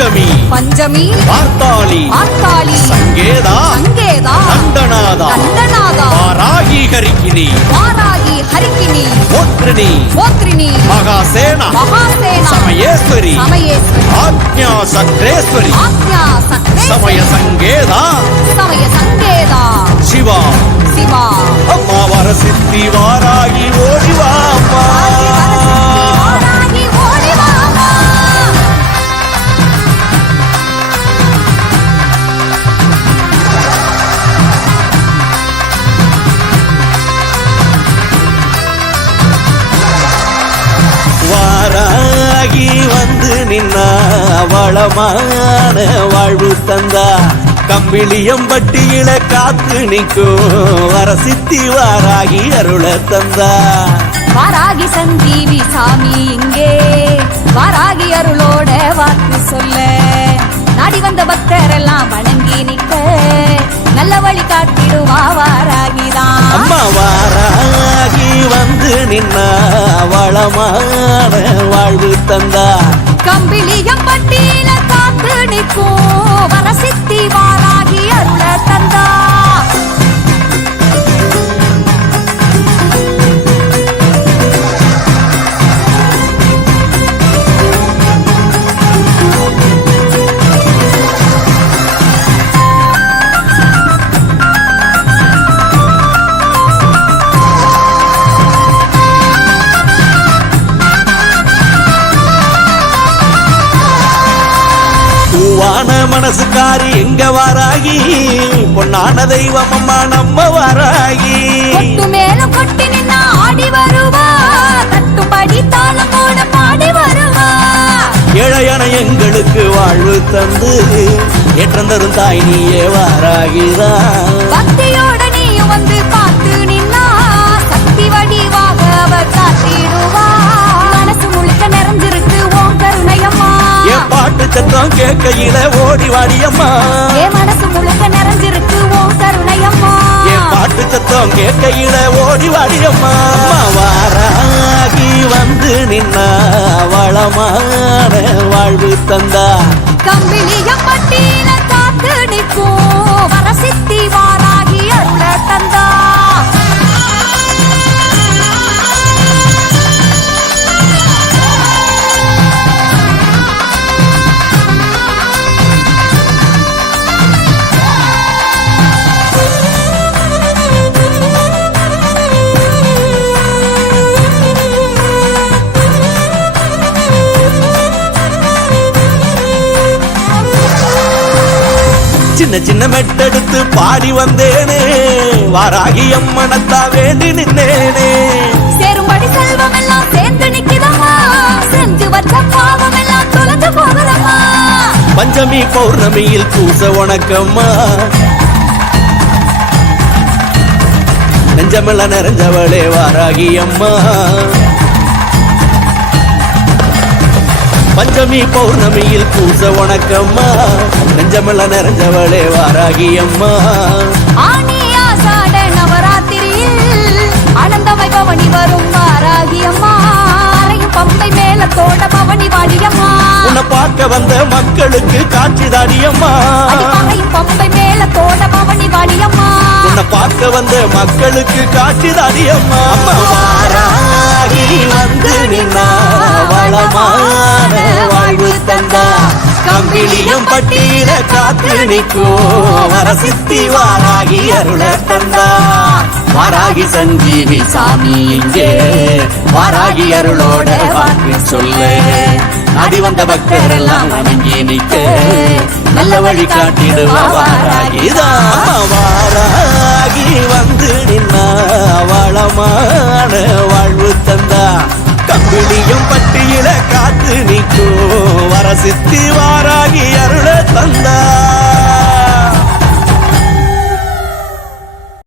பஞ்சமி. பஞ்சமி. பார்த்தாளி ஆத்தாளி சங்கேதா. சங்கேதா. கண்டநாதா கண்டநாதா வாராகி ஹரிக்கினி. வாராகி ஹரிக்கினி. போத்ரிணி. போத்ரினி மகாசேனா. மகாசேனா. சமயேஸ்வரி. சமயேஸ்வரி. ஆக்ஞா சக்ரேஸ்வரி. ஆக்ஞா சக்ரே சமய சங்கேதா. சமய சங்கேதா. சிவா. சிவா. அம்மா வர வந்து நின்னா வளமான வாழ்வு தந்தா. கம்பிளியம் பட்டியில காத்து நிற்கும். வர சித்தி வாராகி அருள தந்தா. வாராகி சஞ்சீவி சாமி இங்கே. வாராகி அருளோட வாக்கு சொல்ல. நாடி வந்த பக்தர் எல்லாம் வணங்கி நிக்க நல்ல வழி காட்டிடுவா வாராகிதான் அம்மா வாராகி வந்து நின்னா வளமான தந்தார். தந்தா கம்பிளியம் பட்டியில காத்து நிற்கும். வரசித்தி வாரா பூவான மனசுக்காரி எங்க வாராகி? பொன்னான தெய்வம் அம்மா நம்ம வாராகி. மேல கொட்டி நின்னா ஆடி வருவா. தட்டுப்படி தாளம் போட பாடி வருவா. ஏழையான எங்களுக்கு வாழ்வு தந்து ஏற்றம் தரும் தாய் நீயே வாராகிதான். சத்தம் கேட்கையில ஓடி வாடியம்மா. என் மனசு முழுக்க நிறைஞ்சிருக்கு ஓம் கருணையம்மா. என் பாட்டு சத்தம் கேட்கையில ஓடி வாடியம்மா. அம்மா வாராகி வந்து நின்னா வளமான வாழ்வு தந்தா. கம்பிளியம் பட்டியில சின்ன சின்ன மெட்டெடுத்து பாடி வந்தேனே. வாராகி அம்மனத்தா வேண்டி நின்னேனே. சேரும்படி செல்வம் எல்லாம் சேர்ந்து நிக்குதம்மா செஞ்சு வச்ச பாவம் எல்லாம் தொலைஞ்சு போகுதம்மா பஞ்சமி பௌர்ணமியில் பூச வணக்கம்மா. நெஞ்சமெல்ல நிறைஞ்சவளே வாராகி அம்மா. பஞ்சமி பௌர்ணமியில் பூச வணக்கம்மா. நெஞ்சமெல்ல நிறைஞ்சவளே வாராகி அம்மா ஆனி ஆசாட நவராத்திரியில் ஆனந்தமாய் பவனி வரும் வாராகி அம்மா அறையும் பம்பை மேலத்தோட பவனி வாடியம்மா உன்னை பார்க்க வந்த மக்களுக்கு காட்சி தாடியம்மா பம்பை மேலத்தோட பவனி வாடியம்மா உன்னை பார்க்க வந்த மக்களுக்கு காட்சி தாடியம்மா அம்மா வாராகி வந்து நின்னா வளமான வாழ்வு தந்தா கம்பிலியம் பட்டியில காத்து நிற்கும். வரசித்தி வாராகி அருள தந்தா வாராகி சஞ்சீவி சாமி இங்கே. வாராகி அருளோட வாக்கு சொல்லு. அடி வந்த பக்தர் எல்லாம் வணங்கி நிற்க. நல்ல வழி காட்டிடுவா வாராகி. பட்டியில காத்து நிற்கும் வர